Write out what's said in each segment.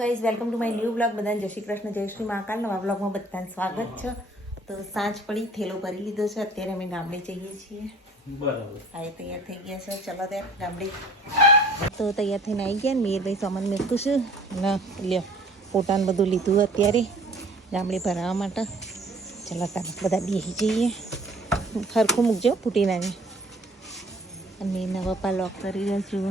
Guys welcome to my new blog. બધાને જય શ્રી કૃષ્ણ, જય શ્રી મહાકાલ. નવા બ્લોગમાં બધાને સ્વાગત છે. તો સાંજ પડી, થેલો ભરી લીધો છે. અત્યારે અમે ગામડે જઈએ છીએ. બરાબર. હા, તૈયાર થઈ ગયા છે. ચલો ત્યાં ગામડે. તો તૈયાર થઈને આવી ગયા ને મીરભાઈ સામાન મેકું છું ને લ્યો પોતાને બધું લીધું અત્યારે ગામડે ભરાવા માટે. ચલો તાર બધા બેસી જઈએ. સરખું મૂકજો ફૂટી ના જાય. અને મીરના પપ્પા લોક કરી રહ્યા છું.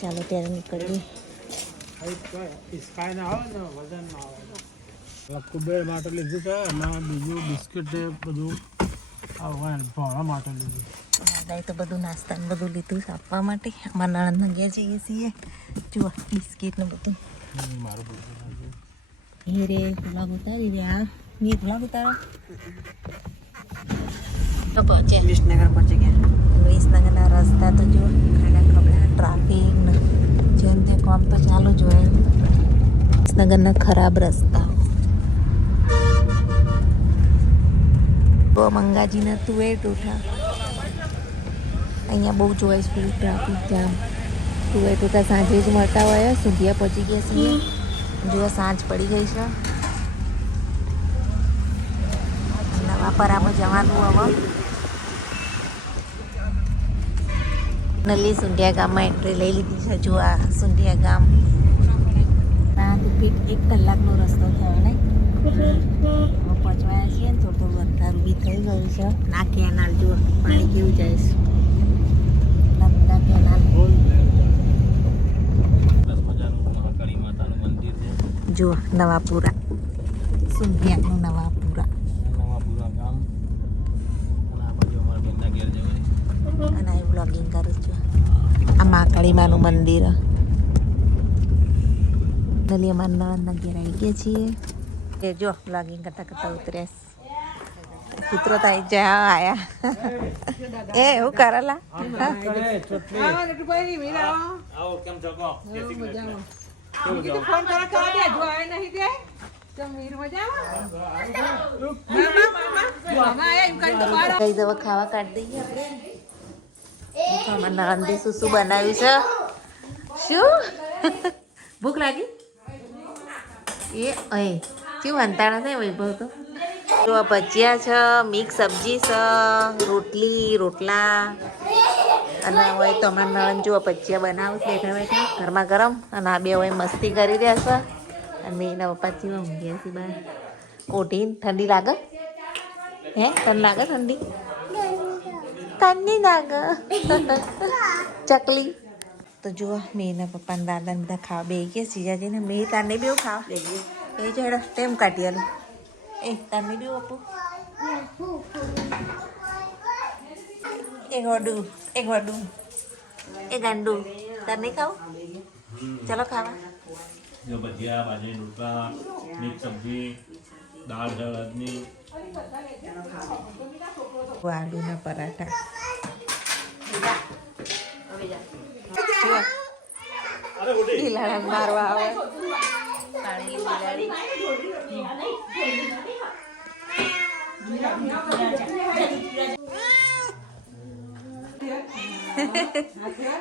ચાલો ત્યારે નીકળીએ. કુબેર માટે લીધું છે અને બીજું બિસ્કિટ ને બધું ભણવા માટે લીધું. દાદાએ તો બધું નાસ્તા ને બધું લીધું છે આપવા માટે. અમારા નણંદ ગયા જઈએ છીએ. જુઓ બિસ્કિટ ને બધું. મારું બધું હીરે ગુલાબ ઉતારી રહ્યા. મીર ગુલાબ ઉતારો તો પહોંચ્યા વિસનગર. પહોંચી ગયા. વિસનગરના રસ્તા તો જુઓ ખાડા ખબડા ટ્રાફિક ને જેમ ત્યાં કામ તો ચાલુ જ હોય. વિસનગરના ખરાબ રસ્તા. મંગાજીના તુવેર ટોઠા અહીંયા બહુ જોવાય સ્પીડ ટ્રાફિક જામ. તુવેર ટોઠા સાંજે જ મળતા હોય. સુધિયા પહોંચી ગયા છીએ. જો સાંજ પડી ગઈ છે. નવાપરામાં જવાનું હવે. નલી સુંઢિયા ગામમાં એન્ટ્રી લઈ લીધી છે. જો આ સુંઢિયા ગામ. એક કલાકનો રસ્તો થયો ને પહોંચવાયા છીએ ને થોડું અંધારું બી થઈ ગયું છે. ના કેનાલ જુઓ પાણી કેવું જાય છે. નર્મદા કેનાલ જુઓ નવાપુરા સુંઢિયાનું નવાપુરા. અને આ બ્લોગિંગ કરું છું. આ મહાકાળીમાનું મંદિર. નલી અમારા નણંદના ઘેર આવી ગયા છીએ. એ જો બ્લોગિંગ કરતા કરતા ઉતર્યા. કૂતરો તો આવી જાય. હા આયા. એ એવું કરેલા ખાવા કાઢી દઈએ આપણે. નણંદે શું બનાવ્યું છે? શું ભૂખ લાગી? એ અહીં કેવું અંતાણા છે વૈભવ તો. જો ભજીયા છે, મિક્સ સબ્જી છે, રોટલા અને હવે તો અમારા નણંદ જો ભજીયા બનાવું બેઠા બેઠા ગરમા ગરમ. અને આ બે હવે મસ્તી કરી રહ્યા છે. અને એના પપ્પા જેવા ઊંઘ્યા છે બહાર ઓઢીને. ઠંડી લાગે? હે તને લાગે ઠંડી? ઠંડી લાગે. ચકલી તો જુઓ મેરના પપ્પા ને દાદાને બધા ખાવા બે ગયા. સીજાજીને મેં તારને બી એવું ખાવા એ જડો ટેમ કાઢી આલું. એ તારને બી આપું. એક વડું એક ગાંડું. તાર નહીં ખાવું? ચલો ખાવા. જો ભજીયા, બાજરી રોટલા, મિક્સ સબ્જી, દાળ હળદની, આલુના પરાઠા. બિલાડા મારવા આવે. પાણી બિલાડી.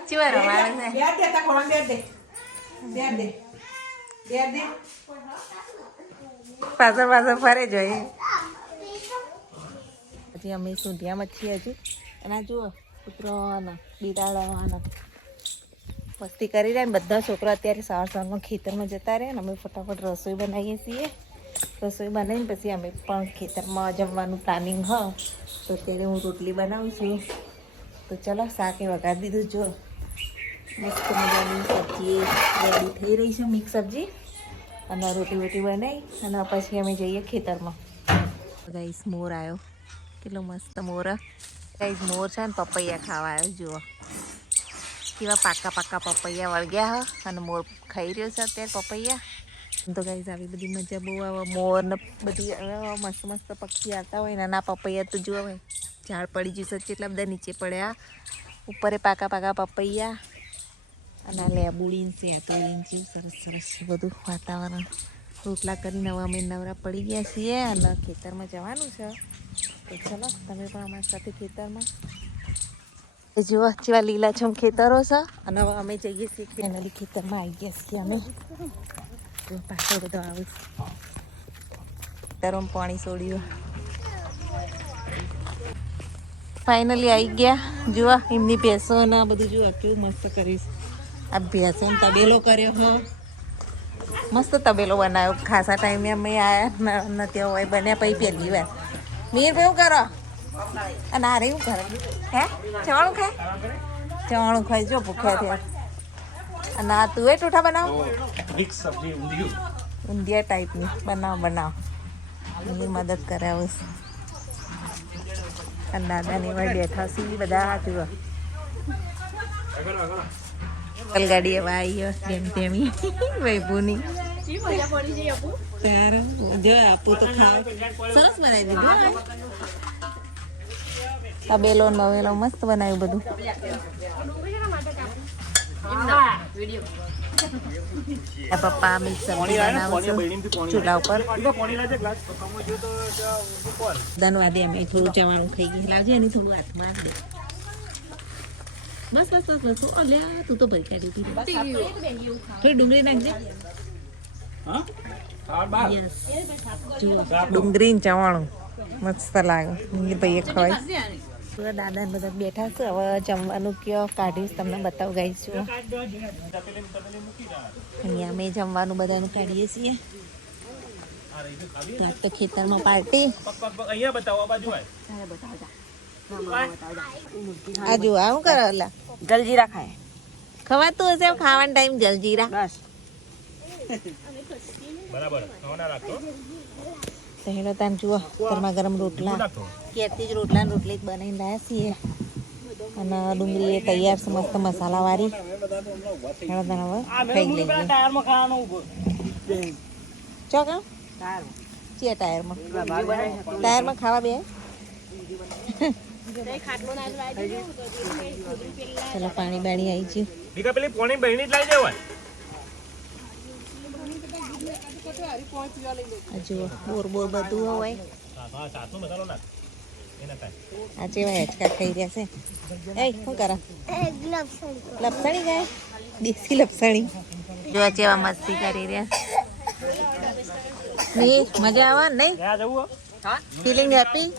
ચીવા રમાડે છે. પાછળ ફરે જોઈએ. પછી અમે સુંઢિયામાં છીએ હજુ. અને આ જુઓ કૂતરો બિલાડા મસ્તી કરી રહ્યા ને બધા છોકરા. અત્યારે સવારમાં ખેતરમાં જતા રહે ને અમે ફટાફટ રસોઈ બનાવીએ છીએ. રસોઈ બનાવીને પછી અમે પણ ખેતરમાં જમવાનું પ્લાનિંગ હ. તો અત્યારે હું રોટલી બનાવું છું. તો ચલો શાકે વઘારી દીધું. જો મસ્ત મજાની સબ્જી રેડી થઈ રહી છે. મિક્સ સબ્જી અને રોટી બનાવી અને પછી અમે જઈએ ખેતરમાં. ગાઈસ મોર આવ્યો. કેટલો મસ્ત મોર. ગાઈસ મોર છે ને પપૈયા ખાવા આવ્યો. જુઓ કેવા પાકા પપૈયા વળગ્યા હ. અને મોર ખાઈ રહ્યો છે અત્યારે પપૈયા. તો ગાઈસ આવી બધી મજા બહુ આવે. મોર ને બધી મસ્ત પક્ષી આવતા હોય. નાના પપૈયા તો જુઓ હોય ઝાડ પડી જશે કેટલા બધા નીચે પડ્યા. ઉપર પાકા પપૈયા અને આ લેબુડીન સેતુડીન જેવું સરસ છે બધું વાતાવરણ. રોટલા કરીને હવે અમે નવરા પડી ગયા છીએ અને ખેતરમાં જવાનું છે. તો ચલો તમે પણ અમારી સાથે ખેતરમાં. જુઓ જેવા લીલાછમ ખેતરો છે અને હવે અમે જઈએ છીએ ફેમિલી ખેતરમાં આવી ગયા છીએ અમે જો પાછળ બધો આવે ખેતરોમાં પાણી છોડ્યું ફાઇનલી આવી ગયા જુઓ એમની ભેંસો ને આ બધું જુઓ કેવું મસ્ત કરીશ આ ભેંસો તબેલો કર્યો હો મસ્ત તબેલો બનાવ્યો ખાસા ટાઈમે અમે આવ્યા નથી હોય બન્યા પછી પહેલી વાર મીર ભાઈ શું કરો અને આ શું કરે હે ચવાણું ખાય ચવાણું ખાઈ જો ભૂખ્યા થયા અને આ તું એ ટૂઠા બનાવ ઊંધિયા ટાઈપની બનાવ મીર મદદ કરે આવું અને દાદાની વાર બેઠા છીએ બધા જુઓ ગાડી હવે આવી તેમ તેમી વૈભુની ત્યારે જો આપું તો ખાવ સરસ બનાવી દીધું તબેલો નવેલો મસ્ત બનાવ્યું બધું પપ્પા મિક્સર બનાવશે ચૂલા ઉપર ધનવાદે અમે થોડું જવાનું ખાઈ ગઈ લાવજે એની થોડું હાથમાં દે બસ બસ બસ બસ અલે તું તો ભરી કાઢી થોડી ડુંગળી નાખજે યસ જુઓ ડુંગળી ને ચવાણું મસ્ત લાગે ભાઈએ ખવાય દાદા બધા બેઠા છે હવે જમવાનું કયો કાઢીશ તમને બતાવ ગાઈશું અહીંયા અમે જમવાનું બધાનું કાઢીએ છીએ તો આજ તો ખેતરમાં પાર્ટી આ જો આવું કરો ઓલા જલજીરા ખાય ખવાતું હશે ખાવાનો ટાઈમ જલજીરા બસ તો હેલો તાન જુઓ ગરમા ગરમ રોટલા ક્યારથી જ રોટલા ને રોટલી જ બનાવીને લાવ્યા છીએ અને ડુંગળી એ તૈયાર છે મસ્ત મસાલાવાળી હેલો તાન હવે ખાઈ લઈએ ચોકા ચિયા ટાયરમાં ખાવા બે ચલો પાણી બાણી આવી છે જુઓ બોર બોર બધું હોય આ જેવા હેચકા ખાઈ રહ્યા છે એ શું કરો લપસણી ગાય દેશી લપસણી જો જેવા મસ્તી કરી રહ્યા મજા આવે નહીં ફિલિંગ હેપી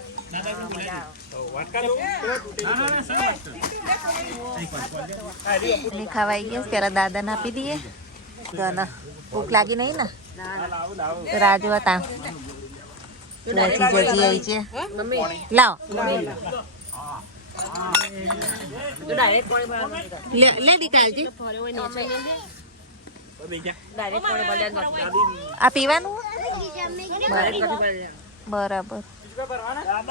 ખવાઈ ગયા ત્યારે દાદાને આપી દઈએ ભૂખ લાગી નહીં ને રાજુ હતા જજી આવી છે લાવો લે નીકાળજી આ પીવાનું બરાબર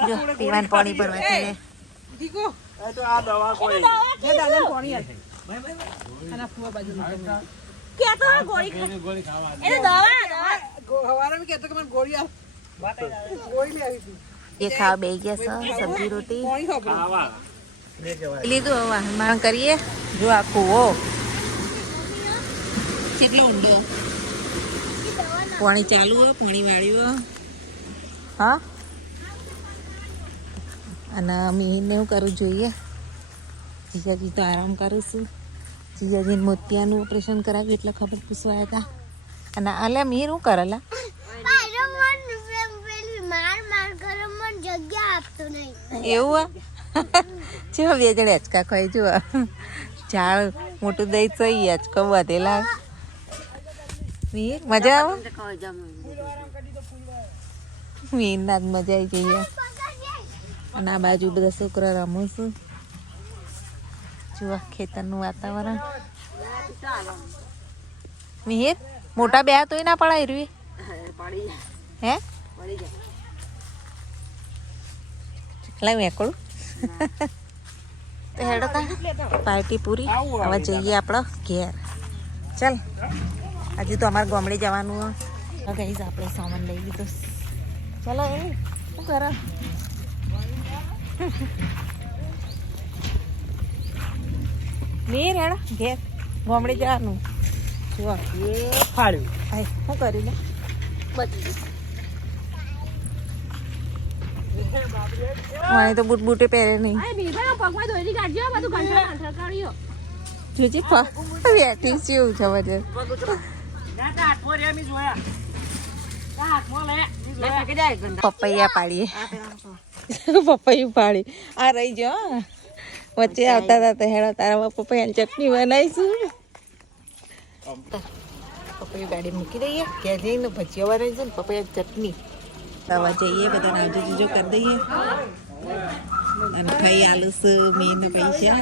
જો પીવાનું પાણી ભરવા છે એ ખાવા બે ગયા છે સબ્જી રોટી લીધું હવે વાહન કરીએ જો આ કૂવો કેટલો ઊંડો પાણી ચાલુ હોય પાણી વાળ્યું હા અને મીને એવું કરવું જોઈએ જીજાજી તો આરામ કરું છું જીજાજીને મોતિયાનું ઓપરેશન કરાવ્યું એટલે ખબર પૂછવા હતા અને અલ્યા મીર શું કરેલા એવું છે બે જણ હેચકા ખાઈ જુઓ ઝાડ મોટું દઈ છે હેચકો વધેલા મીર મજા આવે મીર ના મજા આવી જઈએ અને આ બાજુ બધા છોકરા રમું છું જુઓ ખેતરનું વાતાવરણ મિહિર મોટા બે તોય ના પડાય રૂઈ હે લાવ એકડું તો હેડો કા પાર્ટી પૂરી હવે જઈએ આપણો ઘેર ચાલ હજી તો અમારે ગામડે જવાનું ગઈશ આપણે સામાન લઈ લીધો ચાલો એ શું કરો મીર હેડો ઘેર ગામડે જવાનું જુઓ ફાળ્યું શું કર્યું ને બધી મને તો બૂટ બૂટે પહેરે નહીં આ બીબાનો પગમાં દોરી કાઢજો બધું ઘંટા કાઢ્યો જોજી બેઠી શું છે બધે પપૈયા પાડીએ પપૈયું પાડી આ રહી જો વચ્ચે આવતા હતા તો હેડો તારા પપૈયાની ચટણી બનાવીશું પપૈયું ગાડી મૂકી દઈએ ક્યાં જઈને ભજીયા બનાવીશું ને પપૈયા ચટણી તવા જઈએ બધાને આવજો જુજો કરી દઈએ અને ખાઈ આલુસ મેન પૈસા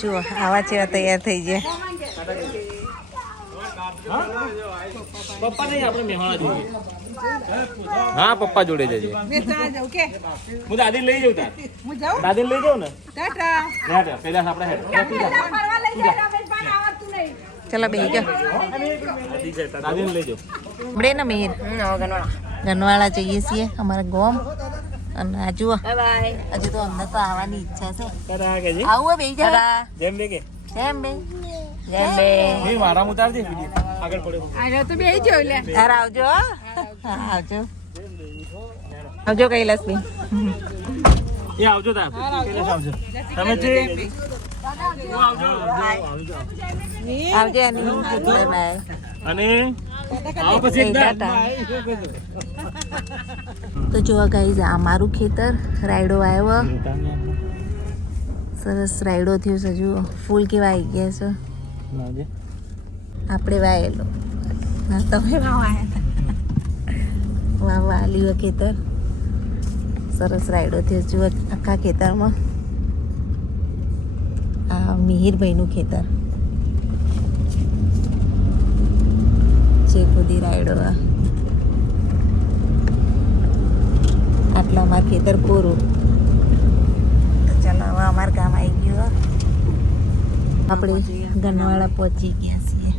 જુઓ આવા જેવા તૈયાર થઈ ગયા પપ્પા નહીં આપણે મહેમાન જોઈએ હા પપ્પા જોડે જજે હું દાદી લઈ જાઉં તાર દાદી લઈ જાઉં ને પેલા આપણે ચલો બેહી ગયો દાદી લઈ જાઉં આપણે ને મેર ગનવાળા જઈએ છીએ અમારા ગોમ અને આ જુઓ હજુ તો અમને તો આવવાની ઈચ્છા છે આવું બેહી જા જેમ બે કે જેમ બે જેમ બે એ મારા ઉતારજે આગળ પડ્યો આ તો બેહી ગયો લે તાર આવજો હા આવજો આવજો કૈલાસ બેન એ આવજો તાર કૈલાસ આવજો તમે છે આવજો આવજો અને બાય બાય અને આવ પછી ટાટા તો જોવા ગાઈઝ આ મારું ખેતર રાયડો આવ્યો સરસ રાયડો થયો છે જુઓ ફૂલ કેવા આવી ગયા છે આપણે વાયેલો હા તમે વાવા લીધો ખેતર સરસ રાયડો થયો જુઓ આખા ખેતરમાં આ મિહિરભાઈનું ખેતર છે ખુદી રાયડો આટલા અમારું ખેતર પૂરું ચાલો હવે અમારું કામ આવી ગયું આપણે ગનવાળા પહોંચી ગયા છીએ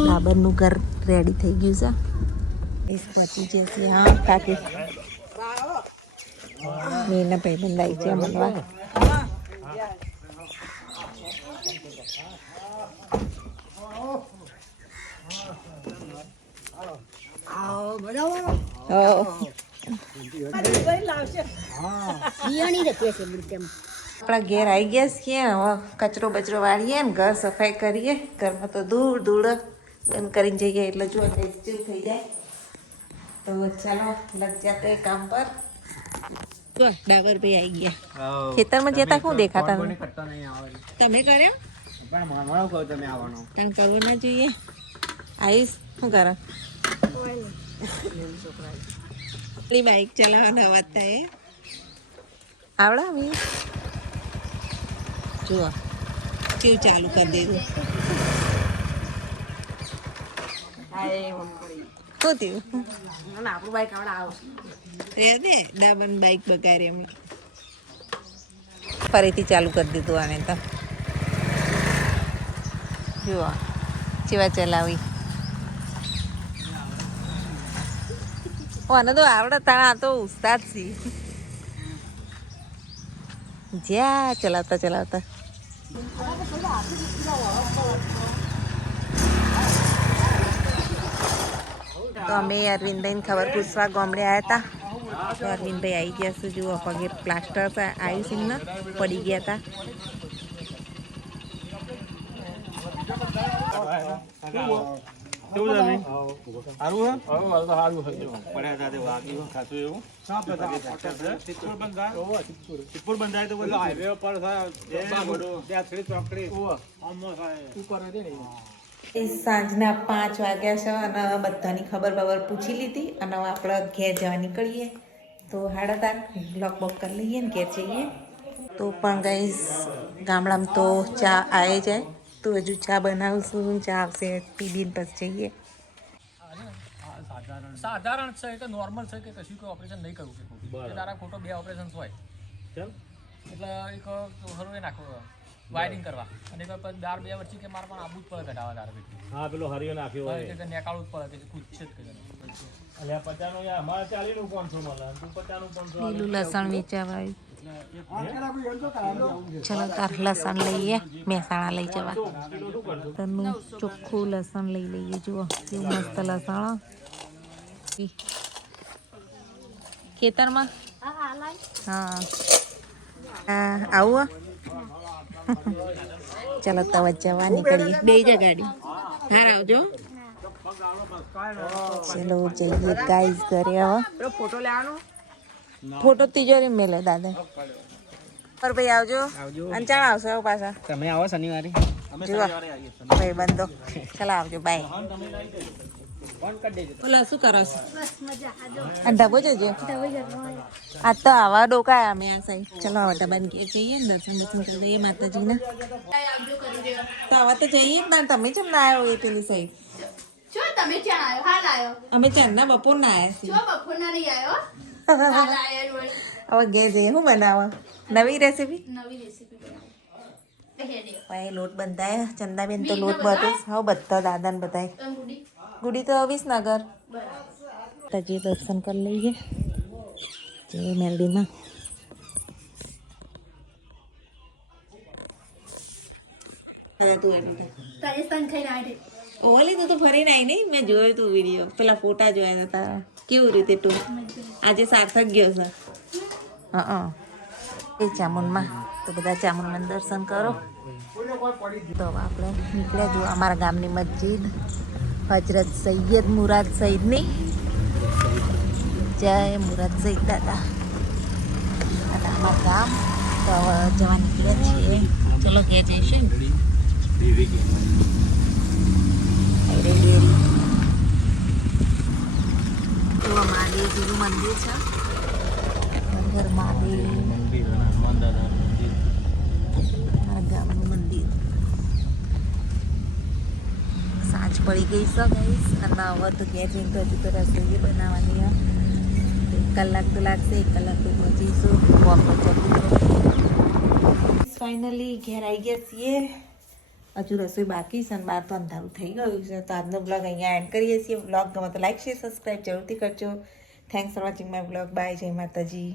બાબરનું ઘર રેડી થઈ ગયું છે પહોંચી જશે હા કાકી મેના ભાઈબંધ આવી છે મળવા આપણા ઘેર આવી ગયા છીએ હવે કચરો બચરો વાળીએ ને ઘર સફાઈ કરીએ ઘરમાં તો ધૂળ ધૂળ બંધ કરીને જઈએ એટલે જો જેવું થઈ જાય તો ચાલો લગ જાતે કામ પર ડાબર ભાઈ આવી ગયા ખેતરમાં જતા શું દેખાતા તમે કર્યો તને કરવો ના જોઈએ આવીશ શું કરો બાઈક ચલાવવાનો અવાજ થાય આવડે મી જુઓ કેવું ચાલુ કરી દીધું શું થયું આપણું બાઈક આવડે આવશે દે ડાબન બાઈક બગાડે એમને ફરીથી ચાલુ કરી દીધું આને તો જુઓ ચેવા ચલાવી મને તો આવડે તાણા તો ઉસ્તાદ છી જ્યાં ચલાવતા ચલાવતા તો અમે અરવિંદભાઈને ખબર પૂછવા ગામડે આવ્યા હતા તો અરવિંદભાઈ આવી ગયા છે જુઓ પગે પ્લાસ્ટર આવ્યું છે ને પડી ગયા હતા સાંજના 5 વાગ્યા છે અને બધાની ખબર બબર પૂછી લીધી અને હવે આપણે ઘેર જવા નીકળીએ તો હાડતાર બ્લોક બોક કરી લઈએ ને ઘેર જઈએ તો પણ ગાઈસ ગામડામાં તો ચા આવે જાય તો હજુ ચા બનાવશું ચા આવશે પીબીને પછી જઈએ સાધારણ છે કે નોર્મલ છે કે કશું કોઈ ઓપરેશન નહીં કરવું છે તારા ખોટો 2 ઓપરેશન હોય એટલે એક હરવે નાખો વાયરિંગ કરવા અને એક 2 વર્ષથી કે મારે પણ આબુ જ પડે કઢાવા તારા પેટી હા પેલો હરિયો નાખ્યો હોય કે નેકાળું જ પડે કે કુછ જ કે અલ્યા 50 નું અમારે 40 નું 500 મળે તું 50 નું 500 લીલું લસણ વેચાવા આવ્યું ચલો તાર લસણ લઈએ, મહેસાણા લઈ જવા. તનું ચોખ્ખું લસણ લઈ લઈએ. જુઓ કેવું મસ્ત લસણ. ખેતરમાં હા આવું. ચલો તો જવા નીકળીએ. બે જ ગાડી હાર આવજો. ચલો જઈએ ગાઈસ ઘરે. હવે ફોટો લેવાનો, ફોટો તિજોરી મેલે દાદા. પર ભાઈ આવજો. અને ચાલ આવશો પાછા. તમે આવો શનિવારે. જુઓ ભાઈ બંધો. ચાલો આવજો, બાય. બોલા શું કરો છો? આ ઢબો જજો. આ તો આવા ડોકાયા અમે આ સાઈડ. ચલો હવે ડબ્બાને ઘેર જઈએ ને દર્શન કરી દઈએ માતાજીના. તો હવે તો જઈએ ના. તમે કેમ ના આવ્યો એ પેલી સાઈડ? તમે ક્યાં આવ્યો? હાલ આવ્યો. અમે ચાંદના બપોર ના આવ્યા છીએ. બપોરના નહીં આવ્યો. હાલ આવ્યો વળી. હવે ઘેર જઈએ. શું બનાવવા? નવી રેસીપી. નવી રેસીપી ભાઈ લોટ બંધાય. ચંદાબેન તો લોટ બધે હવે બધા દાદા ને બધા. ગુડી તો વિસનગર. તજી દર્શન કરી લઈએ જય મેલડીમાં. રાજસ્થાન થઈને આવી. ઓલી તો ફરીને આવી નહીં. મેં જોયું તું વિડીયો, પેલા ફોટા જોયા હતા. કેવું રીતે તું આજે સાર્થક ગયો છે? હા એ ચામુંડમાં. તો બધા ચામુંડમાં દર્શન કરો. તો આપણે નીકળ્યા. જો અમારા ગામની મસ્જિદ હજરત સૈયદ મુરાદ સઈદની. જય મુરાદ સઈદ દાદા. અને અમારું ગામ. તો હવે જવા નીકળ્યા છીએ. ચલો ઘેર જઈશું. તો મહાદેવજીનું મંદિર છે. અંદર મહાદેવ ગામનું મંદિર. સાંજ પડી ગઈ છે ગાઈસ. અને હવે તો ઘેર જઈને તો હજુ તો રસોઈ બનાવવાની. 1 કલાક તો લાગશે. 1 કલાક તો પહોંચીશું. ફાઇનલી ઘેર આવી ગયા છીએ. હજુ રસોઈ બાકી છે અને બહાર તો અંધારું થઈ ગયું છે. તો આજનો બ્લોગ અહીંયા એન્ડ કરીએ છીએ. બ્લોગ ગમે તો લાઈક શેર સબસ્ક્રાઈબ જરૂરથી કરજો. Thanks for watching my blog. Bye. જય માતાજી.